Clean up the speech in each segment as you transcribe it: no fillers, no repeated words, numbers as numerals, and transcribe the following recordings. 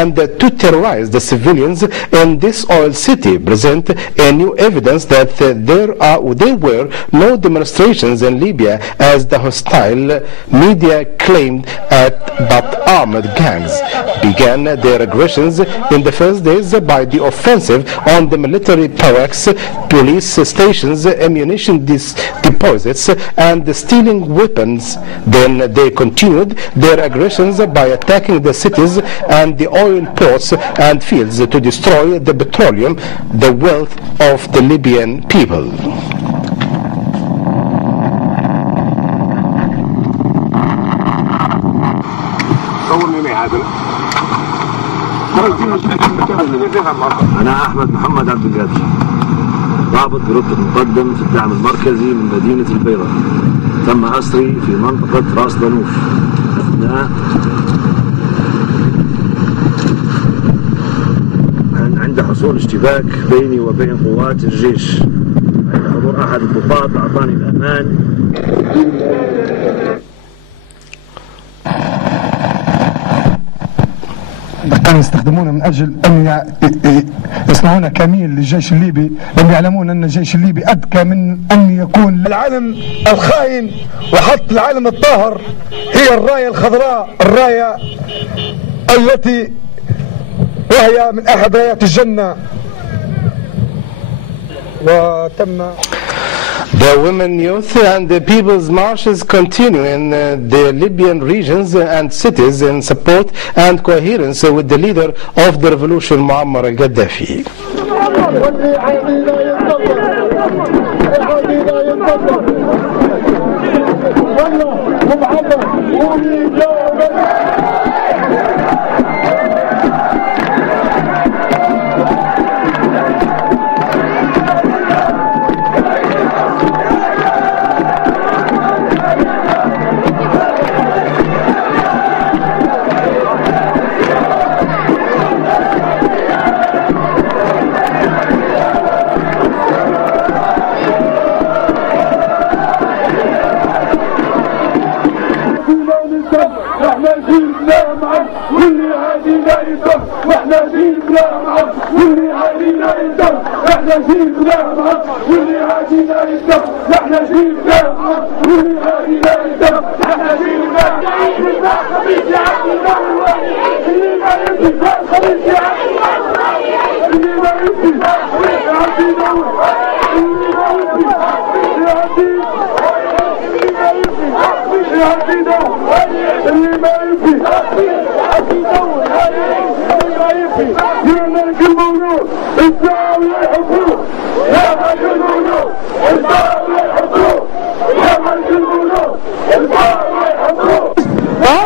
and to terrorize the civilians in this oil city present a new evidence that there were no demonstrations in Libya as the hostile media claimed, but armed gangs began their aggressions in the first days by the offensive on the military barracks, police stations, ammunition deposits, and stealing weapons. Then they continued their aggressions by attacking the cities and the oil ports and fields to destroy the petroleum, the wealth of the Libyan people. أنا أحمد محمد عبد القادر، ضابط برتبة مقدم في الدعم المركزي من مدينة البيضاء. تم أسري في منطقة راس ضنوف أثناء عند حصول اشتباك بيني وبين قوات الجيش. عند حضور أحد الضباط أعطاني الأمان. كانوا يستخدمونه من أجل أن يصنعون كمين للجيش الليبي، لأن يعلمون أن الجيش الليبي أذكى من أن يكون العلم الخاين وحط العلم الطاهر هي الراية الخضراء، الراية التي وهي من أحد رايات الجنة. وتم The women, youth and the people's marches continue in the Libyan regions and cities in support and coherence with the leader of the revolution, Muammar al-Gaddafi.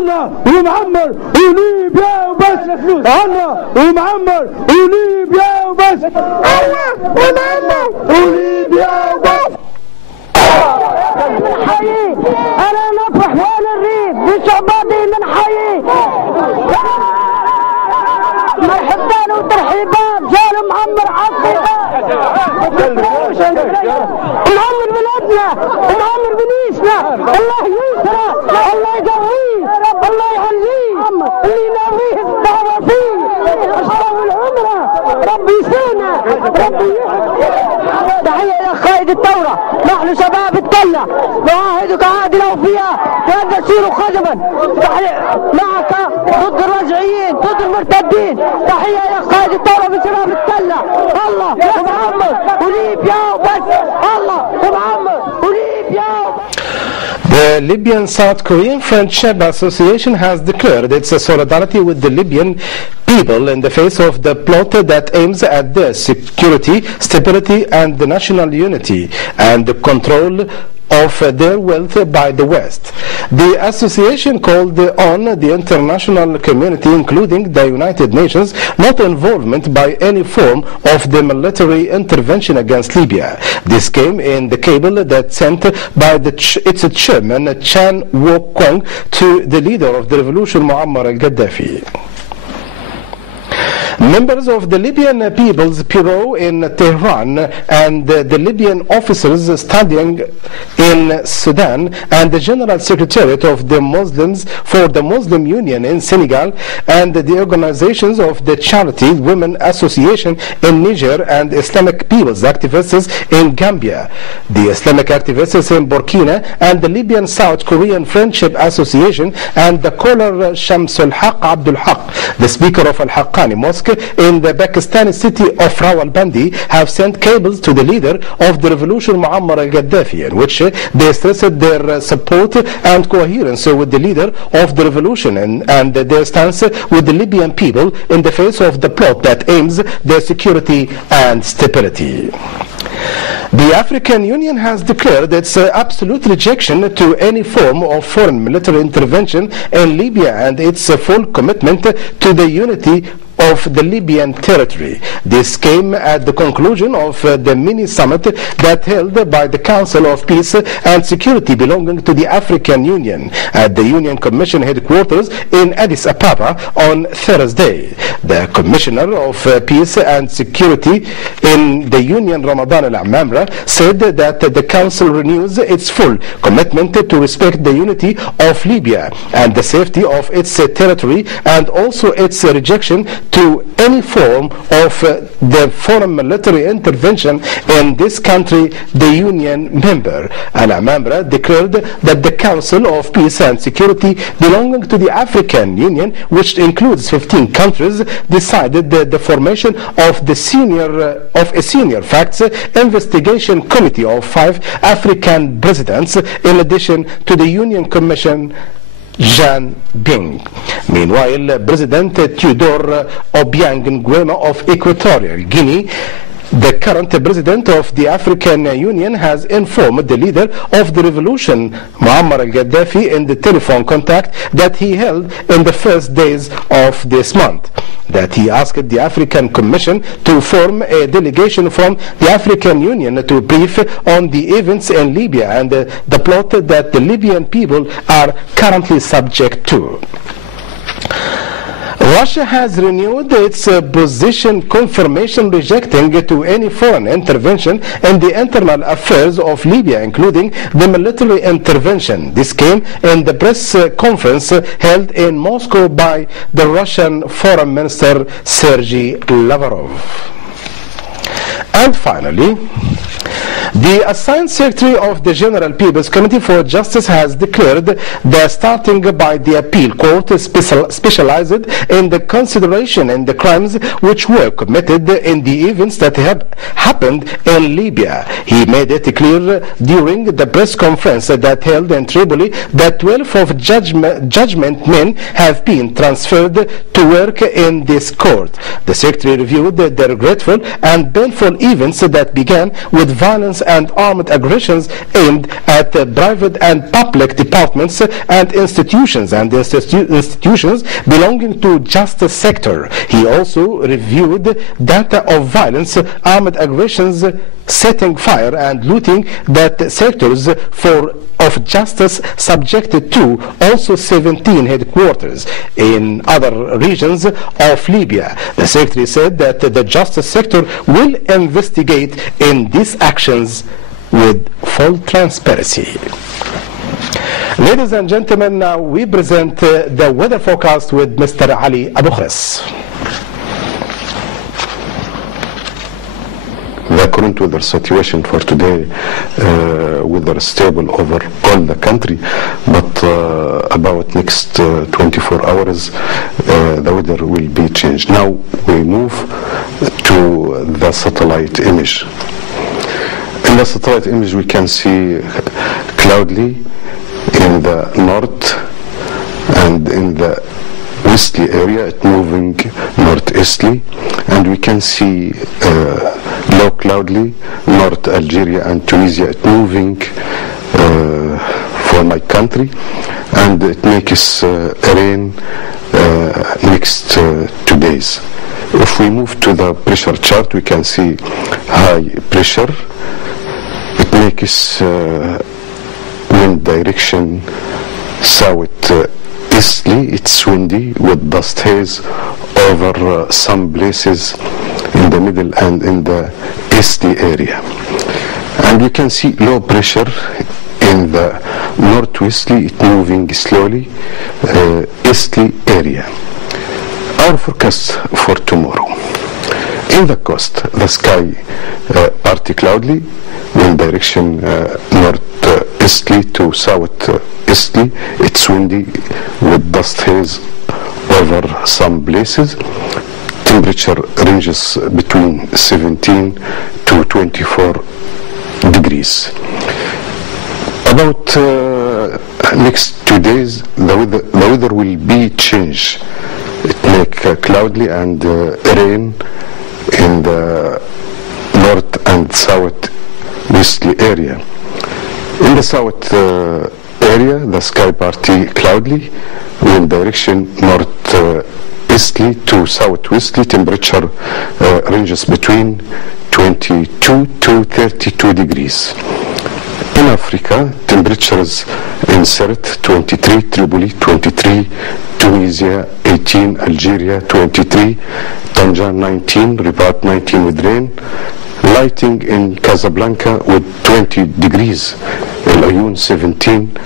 الله ومعمر وليبيا وبس. الله ومعمر وليبيا وبس. الله ومعمر وليبيا وبس. من حي انا نفرح وانا الريف بشعباتي من حي مرحبا وترحيبات جال معمر عالصيدات معمر بلادنا ومعمر بنيسنا. الله ينصره، الله يقويه، الله يعليه، اللي ناويه الدعوه فيه اشرف العمره، ربي يسونا، ربي تحيه الى قائد الثوره. نحن شباب التله نعاهدك عادلا وفيها ولا تسيروا خدما معك ضد الرجعيين ضد المرتدين. تحيه الى قائد الثوره من شباب التله. الله ومعمر وليبيا وبس. الله ومعمر وليبيا. The Libyan South Korean Friendship Association has declared its solidarity with the Libyan people in the face of the plot that aims at their security, stability and the national unity and the control of their wealth by the West. The association called on the international community, including the United Nations, not involvement by any form of the military intervention against Libya. This came in the cable that sent by its chairman Chan Wok-Kwang to the leader of the revolution, Muammar al-Gaddafi. Members of the Libyan People's Bureau in Tehran and the Libyan officers studying in Sudan and the General Secretariat of the Muslims for the Muslim Union in Senegal and the organizations of the Charity Women Association in Niger and Islamic People's activists in Gambia, the Islamic activists in Burkina and the Libyan South Korean Friendship Association and the caller Shamsul Haq Abdul Haq, the speaker of Al-Haqqani Mosque in the Pakistani city of Rawalpindi, have sent cables to the leader of the revolution Muammar al-Gaddafi, in which they stressed their support and coherence with the leader of the revolution and their stance with the Libyan people in the face of the plot that aims their security and stability. The African Union has declared its absolute rejection to any form of foreign military intervention in Libya and its full commitment to the unity of the Libyan territory. This came at the conclusion of the mini-summit that held by the Council of Peace and Security belonging to the African Union at the Union Commission headquarters in Addis Ababa on Thursday. The Commissioner of Peace and Security in the Union, Ramadan Al-Amamra, said that the Council renews its full commitment to respect the unity of Libya and the safety of its territory and also its rejection to any form of the foreign military intervention in this country, the Union member. Al-Amamra declared that the Council of Peace and Security belonging to the African Union, which includes 15 countries, decided the formation of a senior facts investigation committee of 5 African presidents in addition to the Union Commission Jean Ping. Meanwhile, President Theodore Obiang Nguema of Equatorial Guinea, the current president of the African Union, has informed the leader of the revolution, Muammar al-Gaddafi, in the telephone contact that he held in the first days of this month, that he asked the African Commission to form a delegation from the African Union to brief on the events in Libya and the plot that the Libyan people are currently subject to. Russia has renewed its position confirmation rejecting to any foreign intervention in the internal affairs of Libya, including the military intervention. This came in the press conference held in Moscow by the Russian Foreign Minister Sergei Lavrov. And finally, the assigned secretary of the General People's Committee for Justice has declared that starting by the appeal court specialized in the consideration in the crimes which were committed in the events that have happened in Libya. He made it clear during the press conference that held in Tripoli that 12 of judgment men have been transferred to work in this court. The secretary reviewed the regretful and painful events that began with violence and armed aggressions aimed at private and public departments and institutions belonging to justice sector. He also reviewed data of violence, armed aggressions, setting fire and looting that sectors of justice subjected to, also 17 headquarters in other regions of Libya. The secretary said that the justice sector will investigate in these actions with full transparency. Ladies and gentlemen, now we present the weather forecast with Mr. Ali Abu Khres. The current weather situation for today, weather stable over all the country, but about next 24 hours the weather will be changed. Now we move to the satellite image. In the satellite image we can see cloudy in the north and in the westerly area, it moving northeasterly, and we can see low cloudy North Algeria and Tunisia, it moving for my country, and it makes rain next 2 days. If we move to the pressure chart, we can see high pressure. It makes wind direction south easterly. It's windy with dust haze over some places in the middle and in the eastern area. And you can see low pressure in the northwesterly, it moving slowly, easterly area. Our forecast for tomorrow. In the coast, the sky partly cloudy, wind direction northeasterly to southeasterly. It's windy with dust haze over some places. Temperature ranges between 17 to 24 degrees. About next 2 days, the weather will be changed. It make cloudy and rain in the north and south westerly area. In the south area, the sky partly cloudy, wind direction northeasterly to southwesterly. Temperature ranges between 22 to 32 degrees. In Africa, temperatures in Sirte 23, Tripoli 23, Tunisia 18, Algeria 23, Tanja 19, Rabat 19 with rain, lighting in Casablanca with 20 degrees, El Ayoun 17,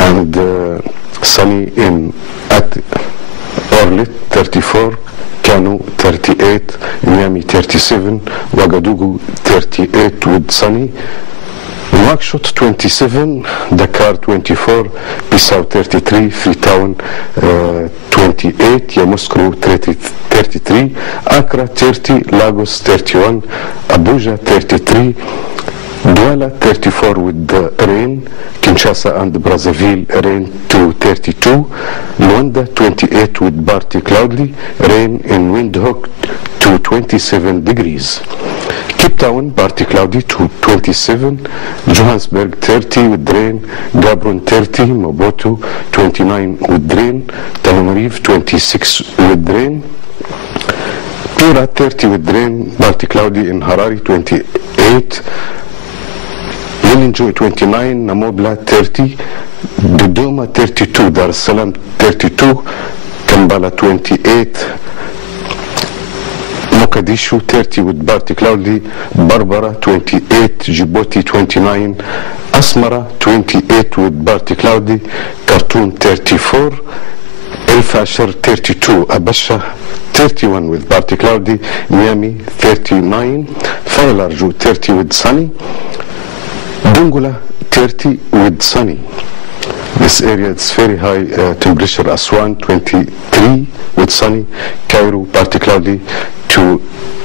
and sunny in Orlit 34, Kano 38, Miami 37, Ouagadougou 38 with sunny, Nouakchott 27, Dakar 24, Bissau 33, Freetown 28, Yamoussoukro 33, Accra 30, Lagos 31, Abuja 33, Douala 34 with rain, Kinshasa and Brazzaville rain to 32, Luanda 28 with partly cloudy, rain in Windhoek to 27 degrees. Cape Town partly cloudy to 27, Johannesburg 30 with rain, Gaborone 30, Mobutu 29 with rain, Tananarive 26 with rain, Pira 30 with rain, partly cloudy in Harare 28, Yelinjoy 29, Namobla 30, Dodoma 32, Dar es Salaam 32, Kampala 28, Mogadishu 30 with partly cloudy, Barbara 28, Djibouti 29, Asmara 28 with partly cloudy, Khartoum 34, El Fasher 32, Abasha 31 with partly cloudy, Miami 39, Faularju 30 with sunny, Dongola 30 with sunny. This area is very high temperature. Aswan 23 with sunny, Cairo partly cloudy to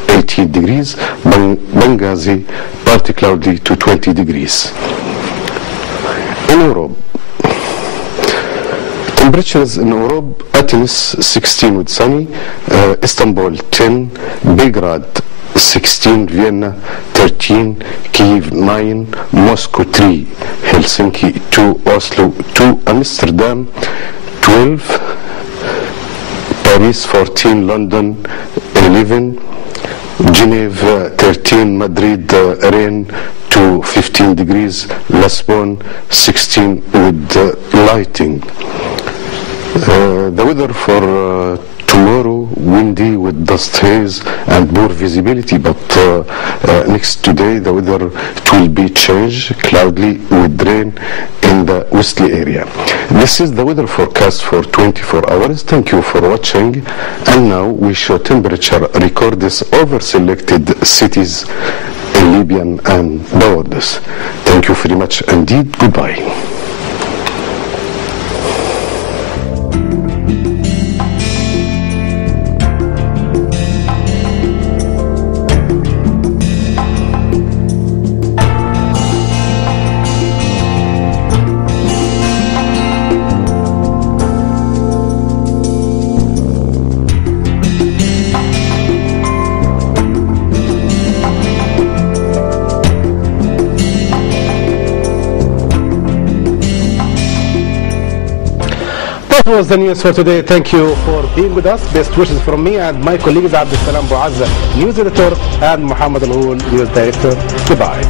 18 degrees, Benghazi partly cloudy to 20 degrees. In Europe, temperatures in Europe, Athens 16 with sunny, Istanbul 10, Belgrade 16, Vienna 13, Kyiv 9, Moscow 3, Helsinki 2, Oslo 2, Amsterdam 12, Paris 14, London 11, Geneva 13, Madrid rain to 15 degrees, Lisbon 16 with lighting. The weather for tomorrow, windy with dust haze and poor visibility, but next today the weather it will be changed, cloudy with rain in the westerly area. This is the weather forecast for 24 hours. Thank you for watching, and now we show temperature records over selected cities in Libya and the borders. Thank you very much indeed. Goodbye. That was the news for today. Thank you for being with us. Best wishes from me and my colleagues Abdel Salam Bouazza, news editor, and Muhammad Al-Houl, news director. Goodbye.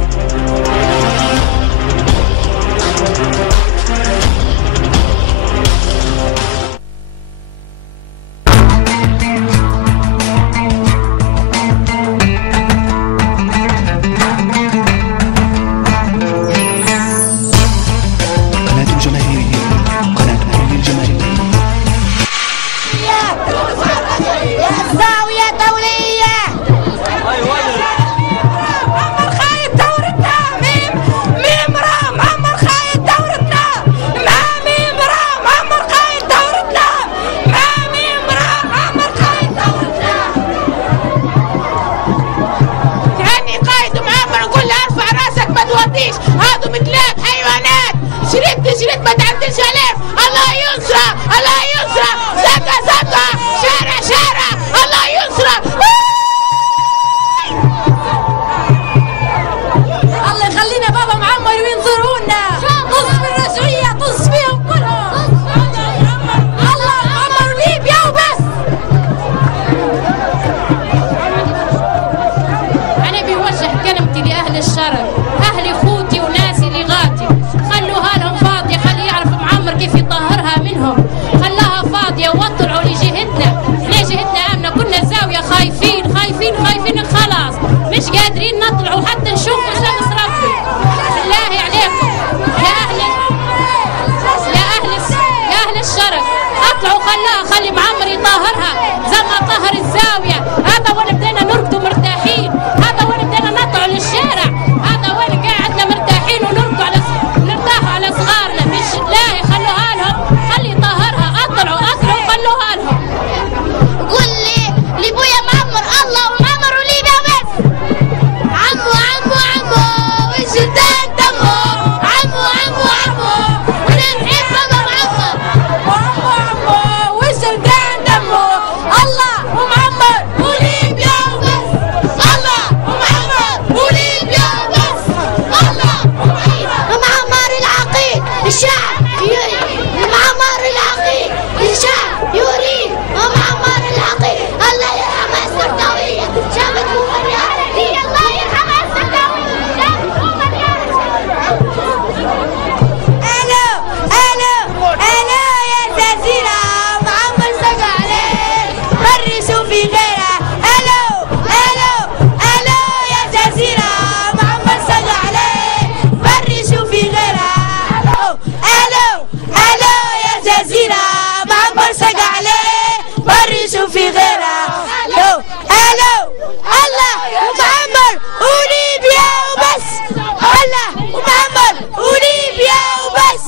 أهل الشرق، أهلي خوتي وناسي لغاتي، خلوها لهم فاضية، خلي يعرف معمر كيف يطهرها منهم، خلاها فاضية وطلعوا لجهتنا، لجهتنا آمنة. كنا الزاوية خايفين خايفين خايفين خلاص، مش قادرين نطلعوا حتى نشوفوا شمس ربي. بالله عليكم يا أهل الشرق، اطلعوا خلي معمر يطهرها زي ما طهر الزاوية. هذا وين بدينا نرقدوا مرتاحين، هذا وين بدينا نطلعوا للشارع، هذا وين قاعدنا مرتاحين ونرتاحوا على صغارنا. مش لا خلوها لهم، خلي يطهرها. اطلعوا خلوها لهم. قول لي لبويا معمر الله ومعمر وليبيا بس. عمو عمو عمو والجلدان دمو، عمو عمو عمو وانا نحب بابا معمر. عمو عمو والجلدان دمو، الله ومعمر وليبيا وبس. الله ومعمر وليبيا وبس. الله ومعمر العقيد الشعب يريد، ومعمر العقيد الشعب يريد، ومعمر العقيد الله يرحمها السرداوية جابت ممريات. الله يرحمها السرداوية جابت ممريات. الو الو الو يا زازيرة، معمر سقى عليك فرشوا في غيرها. الو الو الو يا زازيرة، معمر سقى عليك فرشوا في غيرها. الو الو يا زازيرة، معمر سقى عليك فرشوا في غيرها. الو الو الله ومعمر وليبيا وبس. الله ومعمر وليبيا وبس.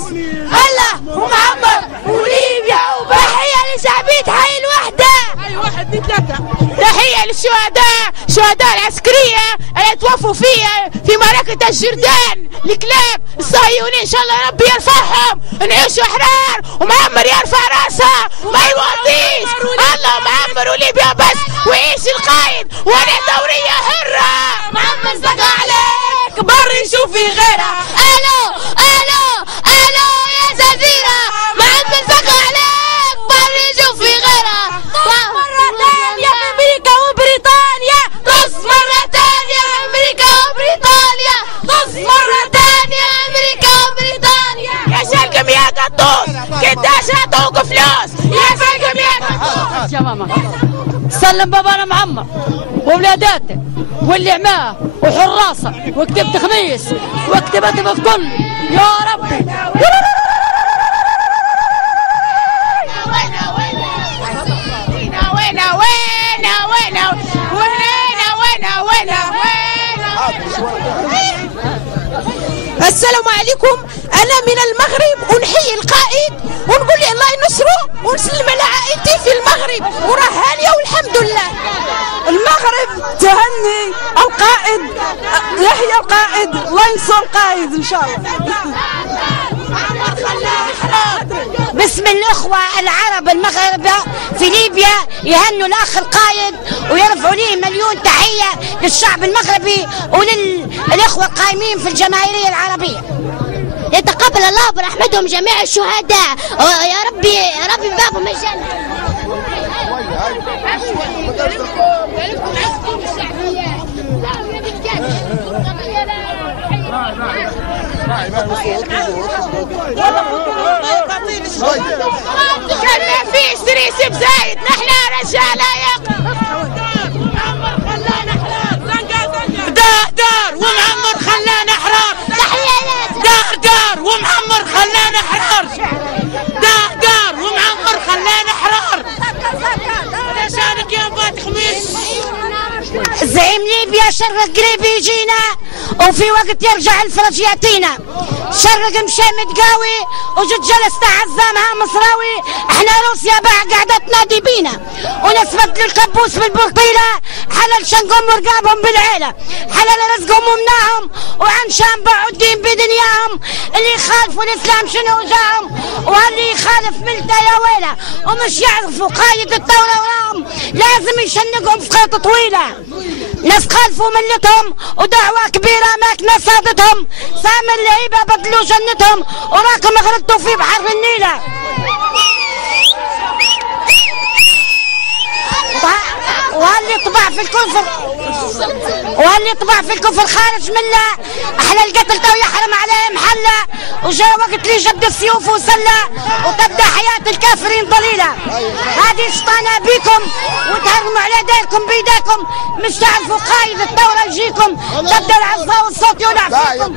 الله ومعمر وليبيا وبس. تحية لشعبية حي الوحدة. حي واحد اثنين ثلاثة. تحية للشهداء، الشهداء العسكرية اللي توفوا في معركة الجردان، الكلاب الصهيونيين. ان شاء الله ربي يرفعهم، نعيشوا احرار ومعمر يرفع راسها ما يوطيش. الله معمر وليبيا بس، وعيش القايد وانا دورية حرة. معمر سقى عليك بري شوفي غيرها. الو الو الو يا زازيرة، معمر سقى عليك بري شوفي غيرها. مرة ثانية امريكا وبريطانيا، طص مرة ثانية امريكا وبريطانيا، طص مرة ثانية امريكا وبريطانيا. يا شالكم يا قطوس قداش اعطوك فلوس يا شالكم يا قطوس. يا ماما سلم بابانا معمر وولاداته واللي عماه وحراسه، وكتبت خميس وكتبت بكل يا ربي. السلام عليكم، أنا من المغرب ونحيي القائد ونقول لي الله ينصره ونسلم على عائلتي في المغرب وراه هانية والحمد لله. المغرب تهني القائد، يحيى القائد، الله ينصر القائد إن شاء الله. باسم الأخوة العرب المغاربة في ليبيا يهنوا الأخ القائد ويرفعوا ليه مليون تحية للشعب المغربي وللإخوة القائمين في الجماهيرية العربية. يتقبل الله برحمتهم جميع الشهداء، يا ربي بابهم الجنة. كان ما فيش تريسب زايد، نحن رجال دار ومعمر خلانا احرار. دار ومعمر خلانا احرار. دار ومعمر خلانا احرار. عشانك يا بات خميس. زعيم ليبيا شرق قريب يجينا وفي وقت يرجع الفرج يعطينا. شرق مشى متقاوي وجد جلس تعزمها مصراوي. احنا روسيا قاعدة تنادي بينا ونثبت للكبوس بالبرطيلة. حلال شنقهم ورقابهم بالعيلة، حلال رزقهم ومناهم، وعن شام باعوا الدين بدنياهم. اللي يخالفوا الاسلام شنو جاهم، واللي يخالف ملته يا ويله. ومش يعرفوا قايد الثورة وراهم، لازم يشنقهم في خيط طويلة. ناس خالفوا ملتهم ودعوة كبيرة ماكنة صادتهم. سام اللعيبة بدلوا جنتهم وراكم غرقتوا في بحر النيلة. واللي طبع في الكفر واللي طبع في الكفر خارج منه. احلى القتل تو يحرم عليه محله، وجاء وقت اللي جد السيوف وسله وتبدا حياه الكافرين ضليله. هذه شطانه بيكم وتهرموا على ديركم بيديكم، مش تعرفوا قايد الثوره يجيكم، تبدا العصا والصوت يولع فيكم.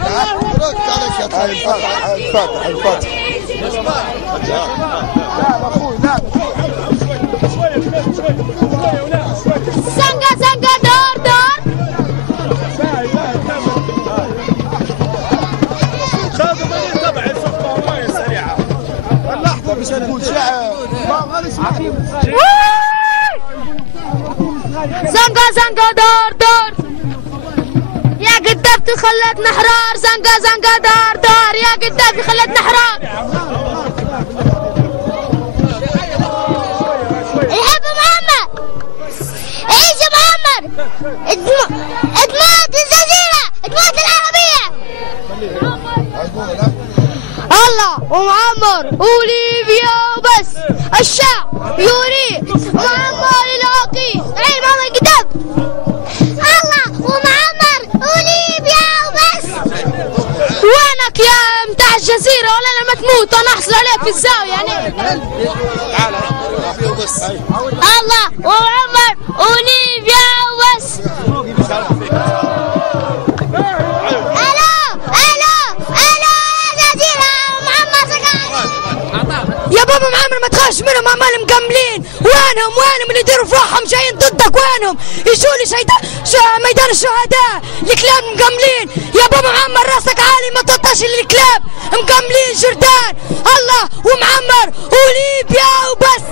زنقة زنقة دور دور زنقة زنقة دور دور يا قدامتي خلتنا حرار. زنقة زنقة دور دور يا قدامتي خلتنا حرار. الحب محمد عيش يا محمد. ادمات الجزيرة، ادمات العربية. الله ومعمر وليبيا وبس. الشعب يريد معمر العقيد. عين ماما الكتاب. الله ومعمر وليبيا وبس. وينك يا متاع الجزيرة ولا لما تموت انا احصل عليك في الزاوية يعني. الله ومعمر وليبيا وبس. يا بابا معمر ما تخافش منهم، عمال مكملين. وينهم اللي يديروا في روحهم جايين ضدك؟ وينهم؟ يجوا لي ميدان الشهداء. الكلاب مكملين يا بابا معمر، راسك عالي ما تطش الكلاب مكملين جردان. الله ومعمر وليبيا وبس.